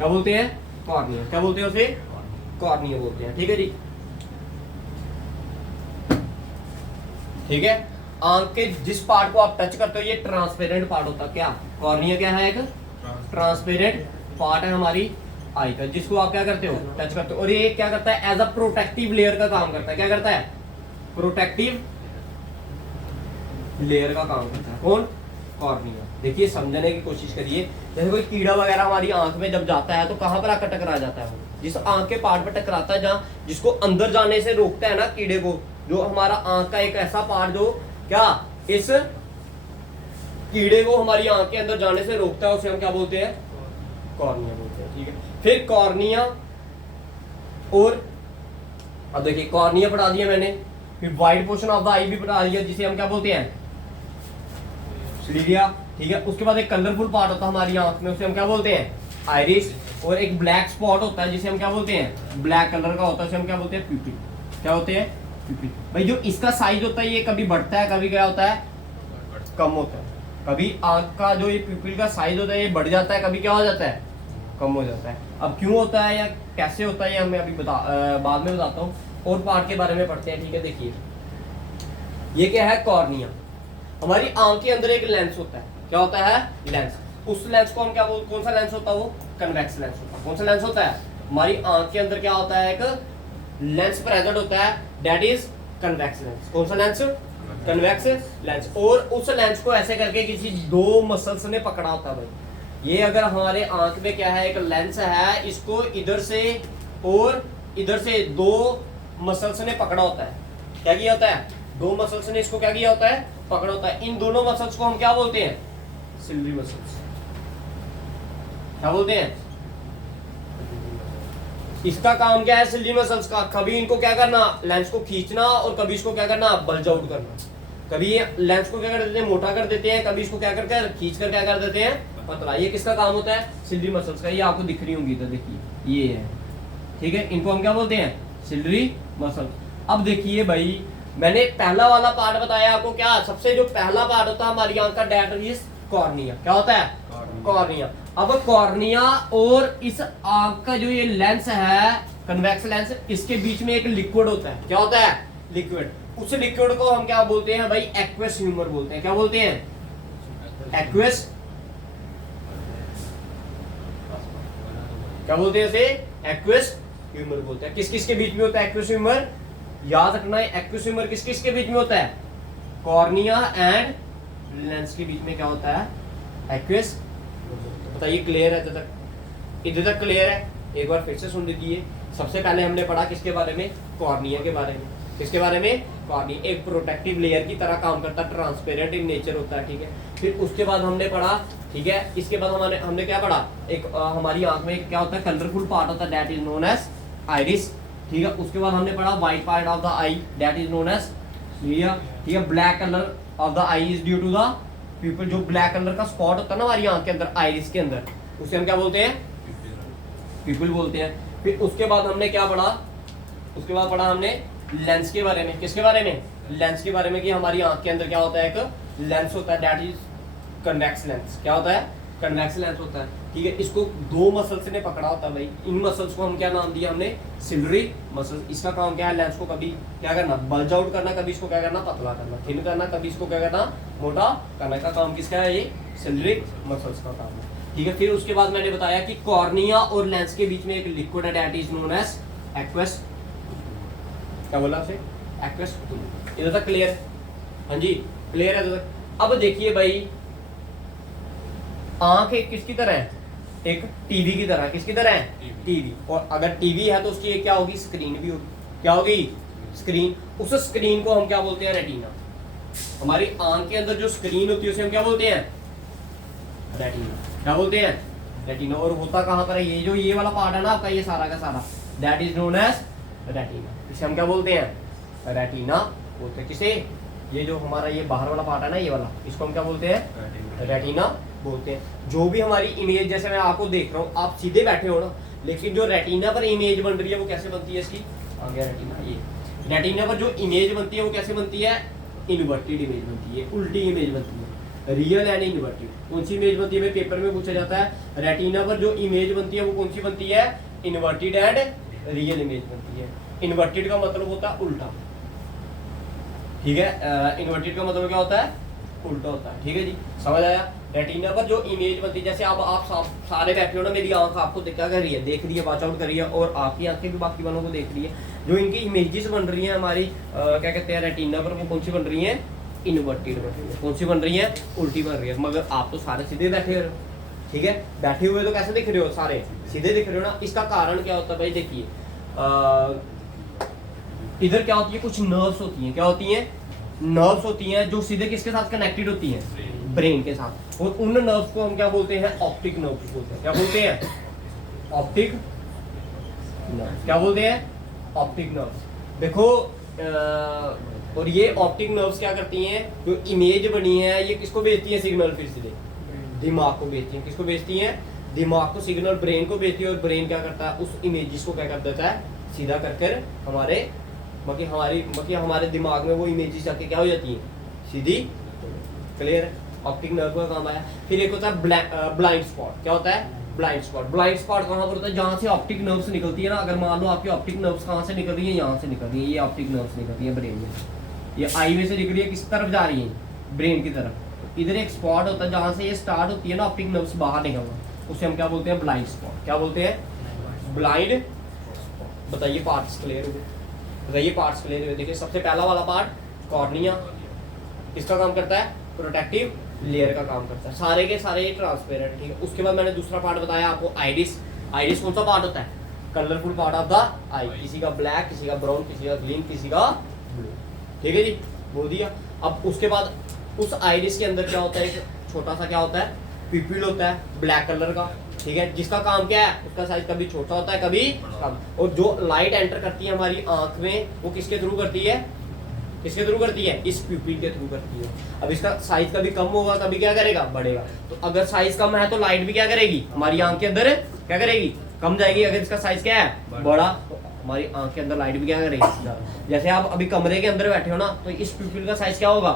क्या बोलते हैं? कॉर्निया। क्या बोलते हैं उसे? कॉर्निया बोलते हैं। ठीक है जी, ठीक है। आंख के जिस पार्ट को आप टच करते हो ये ट्रांसपेरेंट पार्ट होता है। क्या कॉर्निया क्या है? एक ट्रांसपेरेंट पार्ट है हमारी आई का, जिसको आप क्या करते हो? टच करते हो। और ये क्या करता है? एज अ प्रोटेक्टिव लेयर का काम करता है। क्या करता है? प्रोटेक्टिव लेयर का काम करता है। कौन? कॉर्निया। देखिए समझने की कोशिश करिए, जैसे कोई कीड़ा वगैरह हमारी आंख में जब जाता है तो कहां पर आकर टकरा जाता है? वो जिस आंख के पार्ट पर टकराता है, जहां जिसको अंदर जाने से रोकता है ना कीड़े को, जो हमारा आंख का एक ऐसा पार्ट जो क्या इस कीड़े को हमारी आंख के अंदर जाने से रोकता है, उसे हम क्या बोलते हैं? कॉर्निया बोलते हैं। ठीक है, फिर कॉर्निया, और अब देखिए कॉर्निया पढ़ा दिया मैंने, फिर वाइड पोर्शन ऑफ द आई भी पढ़ा दिया, जिसे हम क्या बोलते हैं? स्लीविया। ठीक है, उसके बाद एक कलरफुल पार्ट होता है हमारी आंख में, उसे हम क्या बोलते हैं? आइरिस। और एक ब्लैक स्पॉट होता है जिसे हम क्या बोलते हैं? ब्लैक कलर का होता है, उसे हम क्या बोलते हैं? प्यूपिल। क्या होते हैं? प्यूपिल। भाई जो इसका साइज होता है ये कभी बढ़ता है, कभी क्या होता है? कम होता है। कभी आंख का जो ये प्यूपिल का साइज होता है ये बढ़ जाता है, कभी क्या हो जाता है? कम हो जाता है। अब क्यों होता है या कैसे होता है ये हमें अभी बाद में बताता हूँ। और पार्ट के बारे में पढ़ते हैं। ठीक है, देखिए ये क्या है? कॉर्निया। हमारी आंख के अंदर एक लेंस होता है। क्या होता है? लेंस। उस लेंस को हम क्या बोलते? कौन सा लेंस होता है वो? कन्वेक्स लेंस होता है। कौन सा लेंस होता है? हमारी आंख के अंदर क्या होता है? एक लेंस प्रेजेंट होता है, दैट इज कन्वेक्स लेंस। कौन सा लेंस? Convex lens. और उस लेंस को ऐसे करके किसी दो मसल्स ने पकड़ा होता है। भाई ये अगर हमारे आंख में क्या है? एक लेंस है, इसको इधर से और इधर से दो मसल्स ने पकड़ा होता है। क्या किया होता है? दो मसल्स ने इसको क्या किया होता है? पकड़ा होता है। इन दोनों मसल्स को हम क्या बोलते हैं? Silvery muscles. क्या बोलते हैं? इसका काम क्या है? सिल्वरी मसल्स का कभी इनको क्या करना? लेंस को खींचना, और कभी इसको क्या करना? बल्ज आउट करना। कभी लेंस को क्या कर देते हैं? मोटा कर देते हैं, कभी इसको क्या करके खींच कर क्या कर देते हैं? पतला। ये किसका काम होता है? सिल्वरी मसल्स का। ये आपको दिख रही होंगी, तो देखिए ये है। ठीक है, इनको हम क्या बोलते हैं? Silvery muscles. अब देखिए भाई, मैंने पहला वाला पार्ट बताया आपको। क्या सबसे जो पहला पार्ट होता है हमारी आंख का, दैट इज कॉर्निया। क्या होता है? कॉर्निया। अब कॉर्निया और इस आंख का जो ये लेंस है, कन्वेक्स लेंस, इसके बीच में एक लिक्विड होता है। क्या होता है? लिक्विड। उस लिक्विड को हम क्या बोलते हैं भाई? एक्वस ह्यूमर बोलते हैं। क्या बोलते हैं? एक्वस। क्या बोलते हैं इसे? एक्वस ह्यूमर बोलते हैं। किस किस के बीच में होता है एक्वस ह्यूमर? याद रखना है, एक्वस ह्यूमर किस किस के बीच में होता है? कॉर्निया एंड लेंस के बीच में क्या होता है? एक्वस। बताइए क्लियर है? इधर तक क्लियर है? एक बार फिर से सुन लीजिए। सबसे पहले हमने पढ़ा किसके बारे में? कॉर्निया के बारे में। किसके बारे में? कॉर्निया एक प्रोटेक्टिव लेयर की तरह काम करता है, ट्रांसपेरेंट इन नेचर होता है। ठीक है, फिर उसके बाद हमने पढ़ा, ठीक है, इसके बाद हमने क्या पढ़ा? एक हमारी आंख में क्या होता है? कलरफुल पार्ट होता है, that is known as iris. ठीक है, उसके बाद हमने पढ़ा white part of the eye, that is known as sclera. ठीक है, black colour of the eye is due to the pupil. जो ब्लैक कलर का स्पॉट होता है ना हमारी आंख के अंदर, आइरिस के अंदर, उसे हम क्या बोलते हैं? प्यूपिल बोलते हैं। फिर उसके बाद हमने क्या पढ़ा? उसके बाद पढ़ा हमने लेंस के बारे में। किसके बारे में? लेंस के बारे में, कि हमारी आंख के अंदर क्या होता है? एक लेंस होता है, दैट इज कन्वेक्स लेंस। क्या होता है? कन्वेक्स लेंस होता है। ठीक है, इसको दो मसल्स ने पकड़ा होता है भाई। इन मसल्स को हम क्या नाम दिया हमने? Silvery muscles. इसका काम क्या है? लेंस को कभी क्या करना? बल्ज आउट करना, कभी इसको क्या करना? पतला करना, थिन करना, कभी इसको क्या करना? मोटा करने का काम किसका है? ये सिल्वरी मसल्स का काम है। ठीक है, फिर उसके बाद मैंने बताया कि कॉर्निया और लेंस के बीच में एक लिक्विड है, that is known as aqueous. क्या बोला आपसे? एक्वस। इधर तक क्लियर? हाँ जी, क्लियर है इधर तक? अब देखिए भाई, आंख एक किसकी तरह है? एक टीवी की तरह। किसकी तरह है? टीवी। और अगर टीवी है तो उसकी क्या होगी? स्क्रीन भी होगी। क्या होगी? स्क्रीन। उस स्क्रीन को हम क्या बोलते हैं? रेटिना। हमारी आंख के अंदर जो स्क्रीन होती है उसे हम क्या बोलते हैं? रेटिना। क्या बोलते हैं? रेटिना। और होता कहां पर है? ये जो ये वाला पार्ट है ना आपका, ये सारा का सारा, that is known as retina. इसे हम क्या बोलते हैं? रेटिना बोलते हैं। किसे? ये जो हमारा ये बाहर वाला पार्ट है ना, ये वाला, इसको हम क्या बोलते हैं? रेटिना बोलते हैं। जो भी हमारी इमेज, जैसे मैं आपको देख रहा हूँ, आप सीधे बैठे हो ना, लेकिन जो रेटिना पर इमेज बन रही है वो कैसे बनती है? इसकी आ गया रेटिना। ये रेटिना पर जो इमेज बनती है वो कैसे बनती है? इन्वर्टेड इमेज बनती है, उल्टी इमेज बनती है। Real and inverted. कौन सी इमेज बनती है भाई, पेपर में पूछा जाता है रेटिना पर जो इमेज बनती है वो कौन सी बनती है, इन्वर्टेड एंड रियल इमेज बनती है। इन्वर्टेड का मतलब होता है उल्टा, ठीक है, इन्वर्टेड का मतलब क्या होता है, उल्टा होता है, ठीक है जी, समझ आया। रेटिना पर जो इमेज बनती है, जैसे अब आप सारे बैठे हो ना, मेरी आंख आपको क्या कर रही है, देख रही है, वॉच आउट कर रही है, और आपकी आंखें भी बाकी वालों को देख रही है। जो इनकी इमेजेस बन रही हैं हमारी क्या कहते हैं रेटिना पर, वो कौन सी बन रही है, इन्वर्टेड बन रही है। कौन सी बन रही है, उल्टी बन रही है। मगर आप तो सारे सीधे बैठे हो, ठीक है, बैठे हुए तो कैसे दिख रहे हो, सारे सीधे दिख रहे हो ना। इसका कारण क्या होता है भाई, देखिए इधर क्या होती है, कुछ नर्व्स होती हैं, क्या होती हैं, नर्व्स होती हैं जो सीधे किसके साथ कनेक्टेड होती हैं, ब्रेन के साथ। और उन नर्व्स को हम क्या बोलते हैं, ऑप्टिक नर्व्स बोलते हैं। क्या बोलते हैं, ऑप्टिक नर्व्स। क्या बोलते हैं, ऑप्टिक नर्व्स। देखो और ये ऑप्टिक नर्व्स क्या करती हैं, जो इमेज बनी है ये किसको भेजती है सिग्नल, फिर सीधे दिमाग को भेजती है। किसको भेजती है, दिमाग को सिग्नल ब्रेन को भेजती है, और ब्रेन क्या करता है, उस इमेजेस को क्या कर देता है, सीधा कर हमारे हमारे दिमाग में वो इमेजेस जाके क्या हो जाती हैं, सीधी। क्लियर है, ऑप्टिक नर्व का काम आया। फिर एक होता है ब्लाइंड स्पॉट। क्या होता है, ब्लाइंड स्पॉट। ब्लाइंड स्पॉट कहाँ पर होता है, जहाँ से ऑप्टिक नर्व्स निकलती है ना। अगर मान लो आपकी ऑप्टिक नर्व्स कहाँ से निकल रही है, यहाँ से निकल रही है, ये ऑप्टिक नर्व्स निकल रही है ब्रेन में, ये आई में से निकल रही है, किस तरफ जा रही है, ब्रेन की तरफ। इधर एक स्पॉट होता है जहाँ से ये स्टार्ट होती है ना ऑप्टिक नर्व्स बाहर निकलना, उसे हम क्या बोलते हैं, ब्लाइंड स्पॉट। क्या बोलते हैं, ब्लाइंड। बताइए पार्ट्स क्लियर हो गए, बताइए पार्ट्स क्लियर हुए। देखिए सबसे पहला वाला पार्ट कॉर्निया, किसका काम करता है, प्रोटेक्टिव लेयर का काम करता है। सारे के सारे ये ट्रांसपेरेंट, ठीक है। उसके बाद मैंने दूसरा पार्ट बताया आपको, आइरिस। आइरिस कौन सा पार्ट होता है, कलरफुल पार्ट ऑफ द आई। किसी का ब्लैक, किसी का ब्राउन, किसी का ग्रीन, किसी का ब्लू, ठीक है जी, बोल दिया। अब उसके बाद उस आइरिस के अंदर क्या होता है, एक छोटा सा क्या होता है, पिपिल होता है ब्लैक कलर का, ठीक है, जिसका काम क्या है, उसका साइज कभी छोटा होता है कभी कम। और जो लाइट एंटर करती है हमारी आंख में, वो किसके थ्रू करती है, किसके थ्रू करती है, इस प्यूपिल के थ्रू करती है। अब इसका साइज कभी कम होगा, कभी क्या करेगा, बढ़ेगा। तो अगर साइज कम है तो लाइट भी क्या करेगी, हमारी आंख के अंदर क्या करेगी, कम जाएगी। अगर इसका साइज क्या है, बड़ा, तो हमारी आंख के अंदर लाइट भी क्या करेगी। जैसे आप अभी कमरे के अंदर बैठे हो ना, तो इस प्यूपिल का साइज क्या होगा,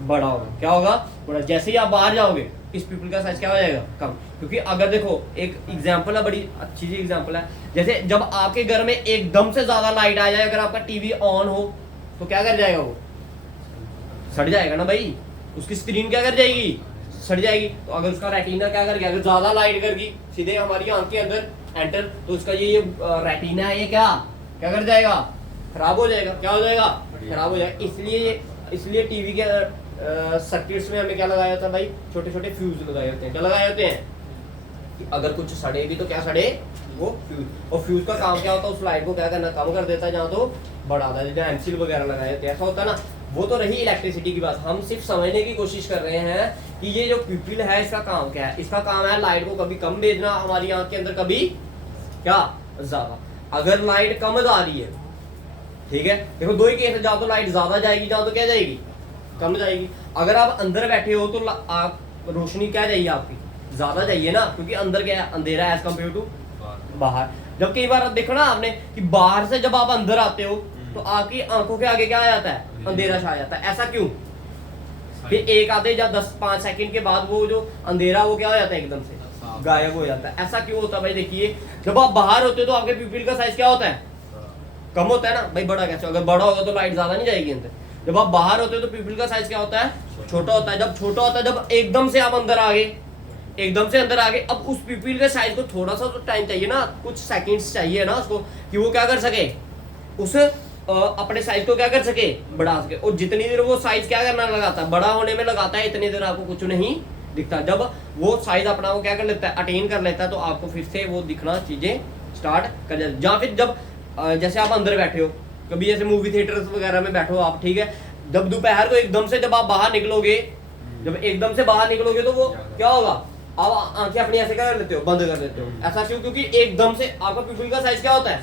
बड़ा होगा। क्या होगा, बड़ा। जैसे ही आप बाहर जाओगे, इस पीपल का साइज क्या हो जाएगा, कम। क्योंकि अगर देखो एक एग्जांपल है, बड़ी अच्छी सी एग्जांपल है, जैसे जब आपके घर में एकदम से ज्यादा लाइट आ जाए, अगर आपका टीवी ऑन हो तो क्या कर जाएगा, वो सड़ जाएगा ना भाई, उसकी स्क्रीन क्या कर जाएगी, सड़ जाएगी। तो अगर उसका रेटिना क्या कर गया, अगर ज्यादा लाइट करगी सीधे हमारी आंख के अंदर एंटर, तो उसका ये रेटिना है, ये क्या कर जाएगा, खराब हो जाएगा। क्या हो जाएगा, खराब हो जाएगा। इसलिए टीवी के सर्किट्स में हमें क्या लगाया होता है भाई, छोटे छोटे फ्यूज लगाए होते हैं। क्या लगाए होते हैं, कि अगर कुछ सड़े भी तो क्या सड़े, वो फ्यूज। और फ्यूज का काम क्या होता है, उस लाइट को क्या करना, कम कर देता है, जहाँ तो बढ़ाता है। जहाँ एमसील वगैरह लगाए होते हैं, ऐसा होता है ना। वो तो रही इलेक्ट्रिसिटी की बात, हम सिर्फ समझने की कोशिश कर रहे हैं कि ये जो प्यूपिल है इसका काम क्या है। इसका काम है लाइट को कभी कम भेजना हमारी आंख के अंदर, कभी क्या ज्यादा। अगर लाइट कम जा रही है, ठीक है, देखो दो ही केस है, जहाँ तो लाइट ज्यादा जाएगी, जहाँ तो क्या जाएगी, कम जाएगी। अगर आप अंदर बैठे हो तो आप रोशनी क्या चाहिए, आपकी ज्यादा चाहिए ना, क्योंकि अंदर क्या है, अंधेरा है एज कम्पेयर टू बाहर। जब कई बार देखो ना आपने कि बाहर से जब आप अंदर आते हो तो आपकी आंखों के आगे क्या आ जाता है, अंधेरा छा जाता है। ऐसा क्यों, फिर एक आधे या 10-5 सेकंड के बाद वो जो अंधेरा वो क्या हो जाता है, एकदम से गायब हो जाता है। ऐसा क्यों होता है भाई, देखिए जब आप बाहर होते हो तो आपके प्यूपिल का साइज क्या होता है, कम होता है ना भाई। बड़ा कैसे, अगर बड़ा होगा तो लाइट ज्यादा नहीं जाएगी अंदर। जब आप बाहर होते हो तो प्यूपिल का साइज क्या होता है, छोटा होता है। जब छोटा होता है, जब एकदम से आप अंदर आ गए, एकदम से अंदर आ गए, अब उस प्यूपिल के साइज को थोड़ा सा तो टाइम चाहिए ना, कुछ सेकंड्स चाहिए ना उसको, कि वो क्या कर सके, उस अपने साइज को क्या कर सके, बढ़ा सके। और जितनी देर वो साइज क्या करना लगाता है, बड़ा होने में लगाता है, इतनी देर आपको कुछ नहीं दिखता। जब वो साइज अपना वो क्या कर लेता है, अटेन कर लेता है, तो आपको फिर से वो दिखना चीजें स्टार्ट कर जाती है। या फिर जब जैसे आप अंदर बैठे हो, कभी जैसे मूवी थिएटर्स वगैरह में बैठो आप, ठीक है, जब दोपहर को एकदम से जब आप बाहर निकलोगे, जब एकदम से बाहर निकलोगे तो वो क्या होगा, आप आंखें अपनी ऐसे क्या कर लेते हो, बंद कर लेते हो। ऐसा क्यों, क्योंकि एकदम से आपका प्यूपिल का साइज क्या होता है,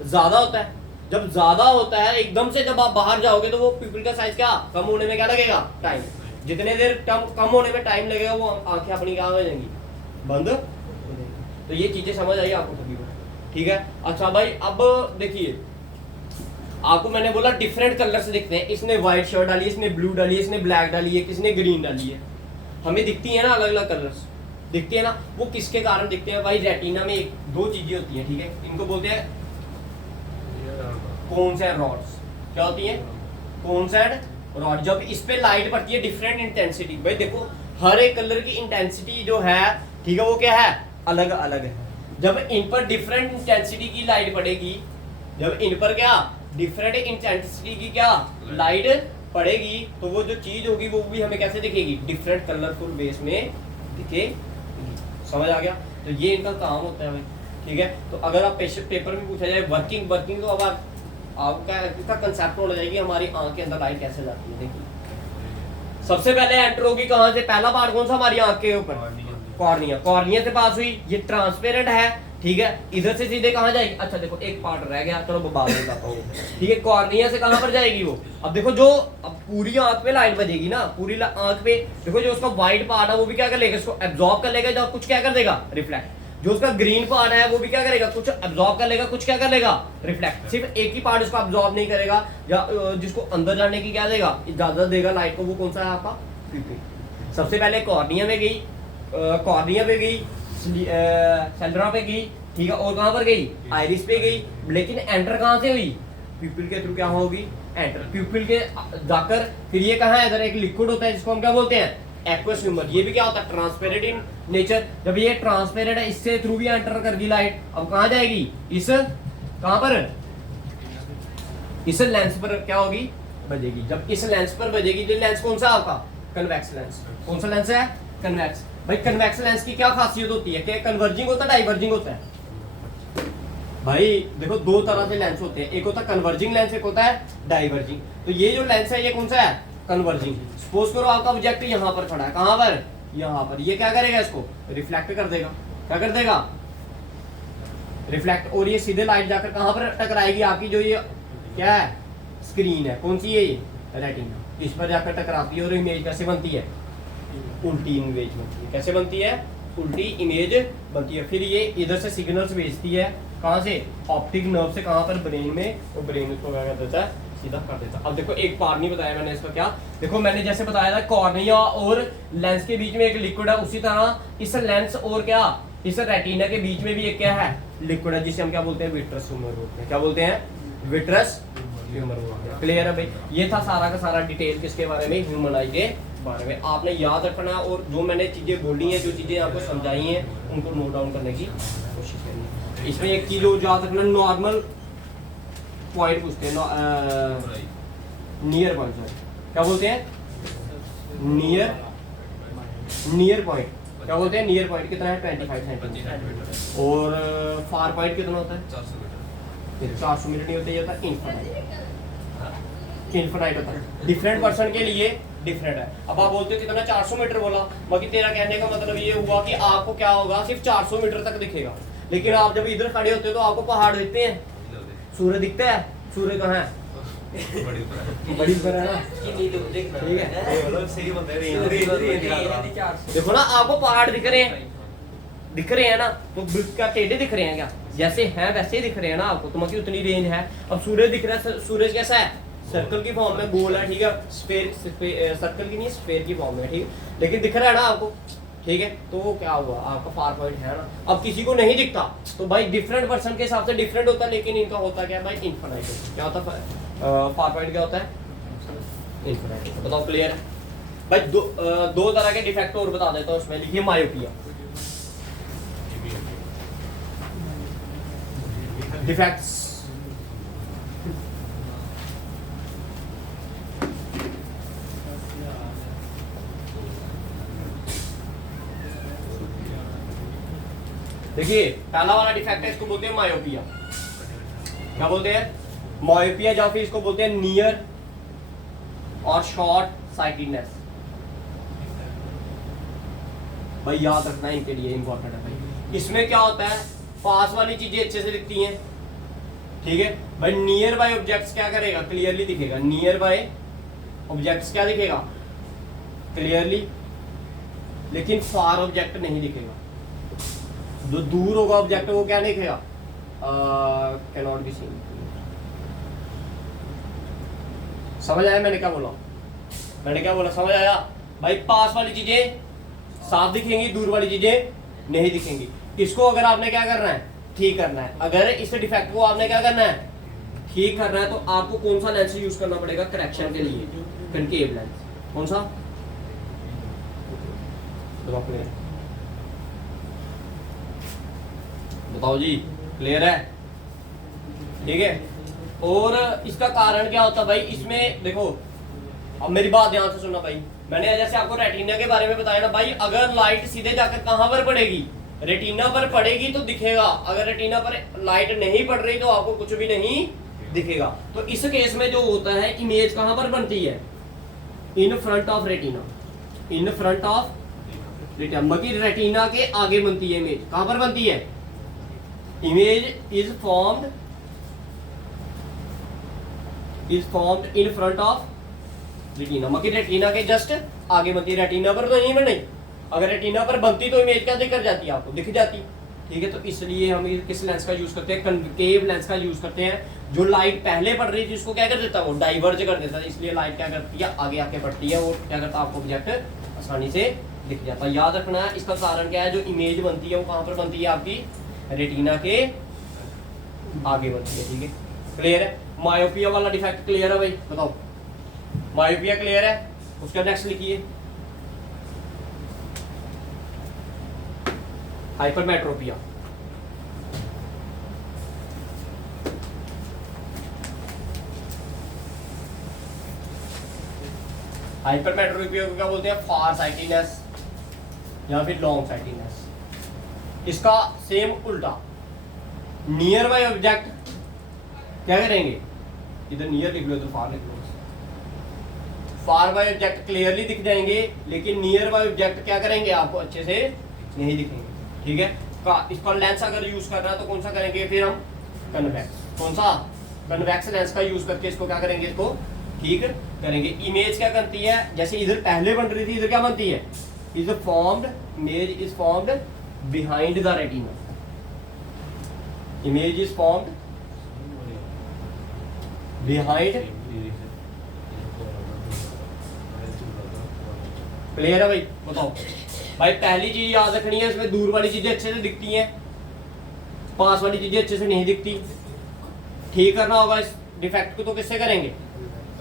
ज्यादा होता है। जब ज्यादा होता है एकदम से, जब आप बाहर जाओगे तो वो प्यूपिल का साइज क्या कम होने में क्या लगेगा, टाइम। जितने देर कम होने में टाइम लगेगा, वो आंखें अपनी क्या हो जाएंगी, बंद हो जाएंगी। तो ये चीजें समझ आई आपको सभी को, ठीक है। अच्छा भाई, अब देखिए आपको मैंने बोला डिफरेंट कलर्स दिखते हैं। इसने व्हाइट शर्ट डाली है, इसने ब्लू डाली है, इसने ब्लैक डाली है, किसने ग्रीन डाली है। हमें दिखती है ना अलग अलग कलर्स, दिखती है ना, वो किसके कारण दिखते हैं भाई? रेटिना में एक दो चीजें होती हैं, ठीक है, इनको बोलते हैं कोन्स एंड रॉड्स। क्या होती है? Cones and rod. जब इस पे लाइट पड़ती है डिफरेंट इंटेंसिटी, भाई देखो हर एक कलर की इंटेंसिटी जो है, ठीक है, वो क्या है? अलग अलग है। जब इन पर डिफरेंट इंटेंसिटी की लाइट पड़ेगी, जब इन पर क्या डिफरेंट इंटेंसिटी की क्या लाइट पड़ेगी, तो वो जो चीज होगी वो भी हमें कैसे दिखेगी? डिफरेंट कलरफुल बेस में दिखेगी। समझ आ गया? तो ये इनका काम होता है भाई, ठीक है। तो अगर आप पेपर में पूछा जाए वर्किंग, तो अब आपका इसका कंसेप्ट हो जाएगी हमारी आंख के अंदर लाइट कैसे जाती है। देखिए सबसे पहले एंटर होगी कहाँ से? पहला पार्ट कौन सा हमारी आंख के ऊपर? कॉर्निया। कॉर्निया से पास हुई, ये ट्रांसपेरेंट है, ठीक है, इधर से सीधे कहाँ जाएगी? अच्छा देखो एक पार्ट रह गया, चलो बाद में बताता हूँ, ठीक है। कॉर्निया से कहाँ पर जाएगी वो? अब देखो जो अब पूरी आंख पे लाइट बजेगी ना, पूरी आंख पे देखो जो उसका व्हाइट पार्ट है वो भी क्या कर लेगा? इसको एब्जॉर्ब कर लेगा, जो कुछ क्या कर देगा? रिफ्लेक्ट। जो उसका ग्रीन पार्ट है वो भी क्या करेगा? कुछ एब्जॉर्ब कर लेगा, कुछ क्या कर लेगा? रिफ्लेक्ट। सिर्फ एक ही पार्ट उसको एब्जॉर्ब नहीं करेगा, या जिसको अंदर जाने की क्या देगा? इजाजत देगा लाइट को, वो कौन सा है आपका? प्यूपिल। सबसे पहले कॉर्निया में गई, कॉर्निया पे गई, सेंट्रा पे गई, ठीक है, और कहां पर गई? आइरिस पे गई। लेकिन एंटर कहां से हुई? प्यूपिल के थ्रू क्या होगी? एंटर। प्यूपिल के जाकर फिर ये कहां है? इधर एक लिक्विड होता है जिसको हम क्या बोलते हैं? Aqueous humour. ये भी क्या होता है? Transparent in nature. जब ये ट्रांसपेरेंट है, इससे थ्रू भी एंटर कर दी लाइट, अब कहां जाएगी? इस कहां पर? इस लेंस पर क्या होगी? बजेगी। जब इस लेंस पर बजेगी, तो लेंस कौन सा आपका? Convex lens. कौन सा लेंस है? कन्वेक्स। भाई कन्वेक्स लेंस की क्या खासियत होती है? क्या कन्वर्जिंग होता है, डाइवर्जिंग होता है? भाई देखो दो तरह से लेंस होते हैं, एक होता है कन्वर्जिंग लेंस, एक होता है डाइवर्जिंग। तो ये जो लेंस है ये कौन सा है? कन्वर्जिंग। सपोज करो आपका ऑब्जेक्ट यहाँ पर खड़ा है, कहां पर? यहाँ पर। ये क्या करेगा? इसको रिफ्लेक्ट कर देगा। क्या कर देगा? रिफ्लेक्ट। और ये सीधे लाइट जाकर कहां पर टकराएगी? आपकी जो ये क्या है? स्क्रीन है, कौन सी है? ये रेटिना। इस पर जाकर टकराती है और इमेज कैसे बनती है? उल्टी इमेज बनती है। कैसे बनती है? उल्टी इमेज बनती है। फिर ये इधर से सिग्नल्स भेजती है, कहां से? ऑप्टिक नर्व से, कहां पर? ब्रेन में। और ब्रेन उसको क्या कर देता है? सीधा कर देता है। अब देखो एक पार्ट नहीं बताया मैंने इसका क्या। देखो मैंने जैसे बताया था कॉर्निया और लेंस के बीच में एक लिक्विड है, उसी तरह इस लेंस और क्या, इस रेटिना के बीच में भी एक क्या है? लिक्विड है, जिसे हम क्या बोलते हैं? विट्रस ह्यूमर बोलते हैं। क्या बोलते हैं? विट्रस ह्यूमर बोलते हैं। क्लियर है भाई? ये था सारा का सारा डिटेल किसके बारे में? ह्यूमन आई के बारे में। आपने याद रखना, और जो मैंने चीजें बोली हैं, जो चीजें आपको समझाई हैं, उनको नोट डाउन करने की कोशिश करनी। इसमें एक चीज और याद रखना, नॉर्मल पॉइंट पूछते हैं, नियर पॉइंट। क्या बोलते हैं? Near point. क्या बोलते हैं? नियर पॉइंट कितना है? 25 सेंटीमीटर। और फार पॉइंट कितना होता है? 400 मीटर नहीं होता, ये होता है इनफाइनाइट। इनफाइनाइट होता है, डिफरेंट पर्सन के लिए डिफरेंट है। अब आप बोलते हो कितना? 400 मीटर बोला, बाकी तेरा कहने का मतलब ये हुआ कि आपको क्या होगा? सिर्फ 400 मीटर तक दिखेगा। लेकिन आप जब इधर खड़े होते हो तो आपको पहाड़ दिखते हैं, सूरज दिखता है। सूरज कहाँ है? बड़ी ऊपर है ना, ठीक है। देखो ना, आपको पहाड़ दिख रहे हैं, दिख रहे हैं ना, तो क्या टेढ़े दिख रहे हैं क्या? जैसे हैं वैसे ही दिख रहे हैं ना आपको, तुम्हारी उतनी रेंज है। अब सूरज दिख रहा है, सूरज कैसा है? सर्कल की फॉर्म में, गोल है, ठीक है, सर्कल की नहीं, स्फेयर की फॉर्म में, ठीक है, लेकिन दिख रहा है ना आपको, ठीक है। तो वो क्या हुआ? आपका फार पॉइंट है ना। अब किसी को नहीं दिखता तो भाई डिफरेंट पर्सन के हिसाब से डिफरेंट होता है, लेकिन इनका होता क्या है भाई? इनफाइनाइट। क्या होता है? फार पॉइंट क्या होता है? इनफाइनाइट। बताओ क्लियर है भाई? दो तरह के डिफेक्ट और बता देता हूँ उसमें। लिखिए मायोपिया। डिफेक्ट्स, देखिए पहला वाला डिफेक्ट है, इसको बोलते हैं मायोपिया। क्या बोलते हैं? मायोपिया, या फिर इसको बोलते हैं नियर और शॉर्ट साइटेडनेस। भाई याद रखना, इनके लिए इंपॉर्टेंट है भाई। इसमें क्या होता है? पास वाली चीजें अच्छे से दिखती हैं, ठीक है भाई। नियर बाय ऑब्जेक्ट्स क्या करेगा? क्लियरली दिखेगा। नियर बाय ऑब्जेक्ट्स क्या दिखेगा? क्लियरली। लेकिन फार ऑब्जेक्ट नहीं दिखेगा। जो दूर होगा ऑब्जेक्ट वो क्या नहीं दिखेगा? Can not be seen. समझ आया मैंने क्या बोला? मैंने क्या बोला? समझ आया भाई? पास वाली चीजें साफ दिखेंगी, दूर वाली चीजें नहीं दिखेंगी। इसको अगर आपने क्या करना है, ठीक करना है, अगर इस डिफेक्ट को आपने क्या करना है, ठीक करना है, तो आपको कौन सा लेंस यूज करना पड़ेगा करेक्शन के लिए? Concave lens. कौन सा? बताओ जी, क्लियर है? ठीक है। और इसका कारण क्या होता है भाई, इसमें देखो, अब मेरी बात ध्यान से सुनना भाई, मैंने जैसे आपको रेटिना के बारे में बताया ना भाई, अगर लाइट सीधे जाकर कहां पर पड़ेगी, रेटिना पर पड़ेगी तो दिखेगा, अगर रेटिना पर लाइट नहीं पड़ रही तो आपको कुछ भी नहीं दिखेगा। तो इस केस में जो होता है, इमेज कहां पर बनती है? In front of retina, in front of retina, मतलब रेटिना के आगे बनती है इमेज। कहां पर बनती है? Image is formed in front of retina, मतलब रेटिना के जस्ट आगे बनती है, रेटिना पर तो नहीं बनी। अगर रेटिना पर बनती तो इमेज क्या दिख जाती है, आपको दिख जाती। ठीक है, तो इसलिए हम किस लेंस का यूज करते हैं? कनकेव लेंस का यूज करते हैं। जो लाइट पहले पड़ रही थी उसको क्या कर देता है, वो डाइवर्ज कर देता है, इसलिए लाइट क्या करती है, आगे आके पड़ती है, और क्या करता है, आपको ऑब्जेक्ट आसानी से दिख जाता है। याद रखना है इसका कारण क्या है, जो इमेज बनती है वो कहां पर बनती है, आपकी रेटिना के आगे बनती है। ठीक है, क्लियर है? मायोपिया वाला डिफेक्ट क्लियर है भाई? बताओ, मायोपिया क्लियर है? उसका नेक्स्ट लिखिए, हाइपरमेट्रोपिया। हाइपरमेट्रोपिया को क्या बोलते हैं? फार साइटिनेस या फिर लॉन्ग साइटिनेस। इसका सेम उल्टा, नियर बाय ऑब्जेक्ट क्या करेंगे, इधर नियर लिख लो तो फार लिख लो, फार बाय ऑब्जेक्ट क्लियरली दिख जाएंगे, लेकिन नियर बाय ऑब्जेक्ट क्या करेंगे, आपको अच्छे से नहीं दिखेंगे। ठीक है, इसका लेंस अगर यूज करना है तो कौन सा करेंगे फिर हम? कन्वेक्स। कौन सा? कन्वेक्स लेंस का यूज करके इसको क्या करेंगे, इसको ठीक करेंगे। इमेज क्या करती है, जैसे इधर पहले बन रही थी, इधर क्या बनती है, is formed, image is formed behind the retina, image is formed behind. Clear है भाई? बताओ भाई, पहली चीज याद रखनी है, इसमें दूर वाली चीजें अच्छे से दिखती हैं, पास वाली चीजें अच्छे से नहीं दिखती। ठीक करना होगा इस डिफेक्ट को तो किससे करेंगे?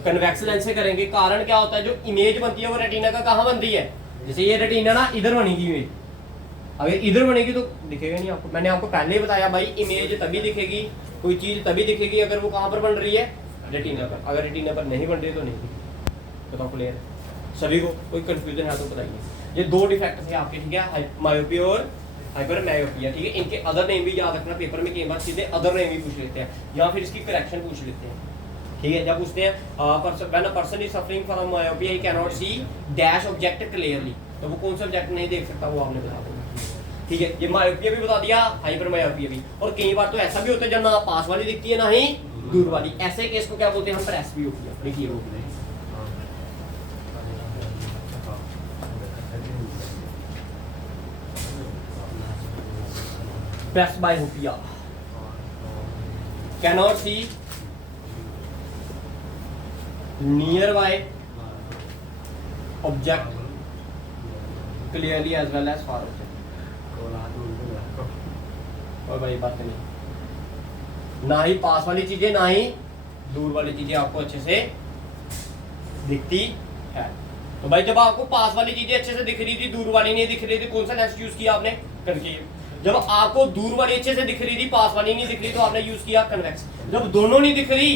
कन्वेक्स लेंस से करेंगे। कारण क्या होता है, जो इमेज बनती है वो रेटिना का कहां बनती है, जैसे ये रेटिना ना इधर बनेगी इमेज, अगर इधर बनेगी तो दिखेगा नहीं आपको। मैंने आपको पहले ही बताया भाई, इमेज तभी दिखेगी, कोई चीज तभी दिखेगी अगर वो कहां पर बन रही है, रेटिना पर। अगर रेटिना पर नहीं बन रही तो नहीं दिखेगी। बताओ, क्लियर है सभी को? कोई कंफ्यूजन है तो बताइए। ये दो डिफेक्ट थे आपके, ठीक है, मायोपिया और हाइपरमेट्रोपिया। ठीक है, इनके अदर नेम भी याद रखना, पेपर में कई बार सीधे अदर नेम भी पूछ लेते हैं, या फिर इसकी करेक्शन पूछ लेते हैं। ठीक है, जब पूछते हैं when a person is suffering from myopia he can not see dash object clearly, तो वो कौन सा ऑब्जेक्ट नहीं देख सकता, वो आपने बता दिया। ठीक है, ये मायोपिया भी बता दिया, हाइपरमायोपिया भी। और कई बार तो ऐसा भी होता है जब ना पास वाली दिखती है ना ही दूर वाली, ऐसे केस को क्या बोलते हैं हम? प्रेसबियोपिया। देखिए वो presbyopia, cannot see near by object clearly as well as far object। और भाई बात नहीं, ना ही पास वाली चीजें ना ही दूर वाली चीजें आपको अच्छे से दिखती है। तो भाई जब आपको पास वाली चीजें अच्छे से दिख रही थी, दूर वाली नहीं दिख रही थी, कौन सा लेंस यूज किया आपने? कनकेव। जब आपको दूर वाली अच्छे से दिख रही थी, पास वाली नहीं दिख रही, तो आपने यूज किया कन्वेक्स। जब दोनों नहीं दिख रही,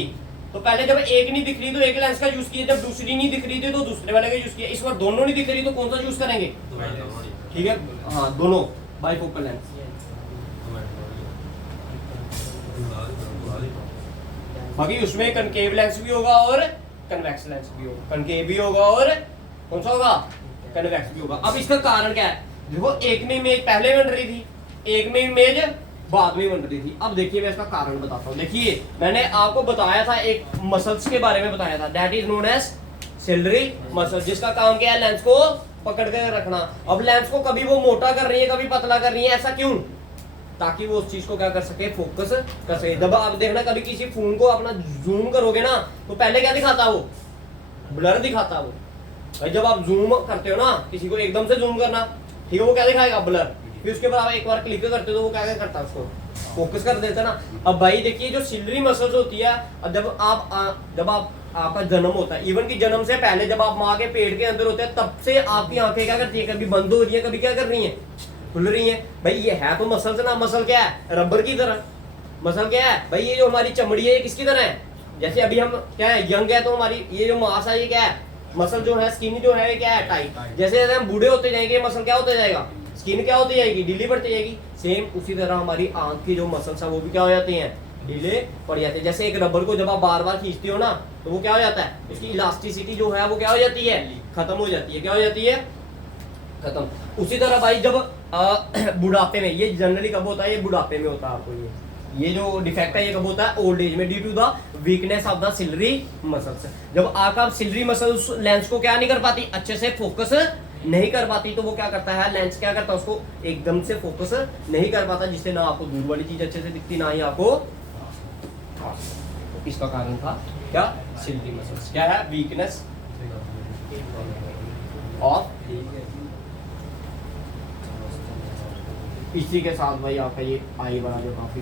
तो पहले जब एक नहीं दिख रही तो एक लेंस का यूज किया, जब दूसरी नहीं दिख रही थी तो दूसरे वाले का यूज किया। इस बार दोनों नहीं दिख रही तो कौन सा यूज करेंगे? ठीक है, हाँ, दोनों बाइफोकल लेंस। बाकी उसमें कनकेव लेंस भी होगा और कन्वेक्स लेंस भी होगा, कनकेव भी होगा और कौन सा होगा? कन्वेक्स भी होगा। अब इसका कारण क्या है, देखो एक में इमेज पहले बन रही थी, एक में इमेज बाद में बन रही थी। अब देखिए मैं इसका कारण बताता हूँ। देखिए मैंने आपको बताया था, एक मसल्स के बारे में बताया था, that is known as ciliary muscle, जिसका काम क्या है? लेंस को पकड़ कर रखना। अब लेंस को कभी वो मोटा कर रही है, कभी पतला कर रही है, ऐसा क्यों? ताकि वो उस चीज को क्या कर सके? फोकस कर सके। जब आप देखना कभी किसी फोन को अपना जूम करोगे ना, तो पहले क्या दिखाता वो? ब्लर दिखाता वो। भाई जब आप जूम करते हो ना, किसी को एकदम से जूम करना, ठीक है, वो क्या दिखाएगा, ब्लर। फिर उसके बाद आप एक बार क्लिक करते हो तो वो क्या क्या करता है, उसको फोकस कर देता है ना। अब भाई देखिए जो सिलरी मसल्स होती है, जब आपका जन्म होता है, इवन की जन्म से पहले जब आप माँ के पेट के अंदर होते हैं, तब से आपकी आंखें क्या करती है, कभी बंद हो रही है, कभी क्या कर रही है, खुल रही है। भाई ये है तो मसल्स ना, मसल क्या है, रबर की तरह। मसल क्या है भाई, ये जो हमारी चमड़ी है ये किसकी तरह है, जैसे अभी हम क्या है यंग है तो हमारी ये जो मांस है ये क्या है, मसल जो है, स्किन जो है ये क्या है, टाइट। जैसे जैसे हम बूढ़े होते जाएंगे मसल क्या होता जाएगा, स्किन क्या होती जाएगी, ढीली पड़ती जाएगी। सेम उसी तरह हमारी आंख की जो मसल्स है वो भी क्या हो जाती हैं, ढीले पड़ जाते हैं। जैसे एक रबर को जब आप बार बार खींचते हो ना तो वो क्या हो जाता है, उसकी इलास्टिसिटी जो है वो क्या हो जाती है, खत्म हो जाती है। क्या हो जाती है, खत्म। उसी तरह भाई जब बुढ़ापे में, ये जनरली कब होता है, ये बुढ़ापे में होता है। आपको ये जो डिफेक्ट है ये कब होता है, ओल्ड एज में, due to the weakness of the ciliary muscles. जब आंख सिलरी मसल्स लेंस को क्या नहीं कर पाती, अच्छे से फोकस नहीं कर पाती, तो वो क्या करता है, लेंस क्या करता है, उसको एकदम से फोकस नहीं कर पाता, जिससे ना आपको दूर वाली चीज अच्छे से दिखती, ना ही आपको। इसका कारण था क्या, सिलरी मसल्स। क्या है, वीकनेस ऑफ। इसी के साथ भाई आपका ये आई वाला जो काफी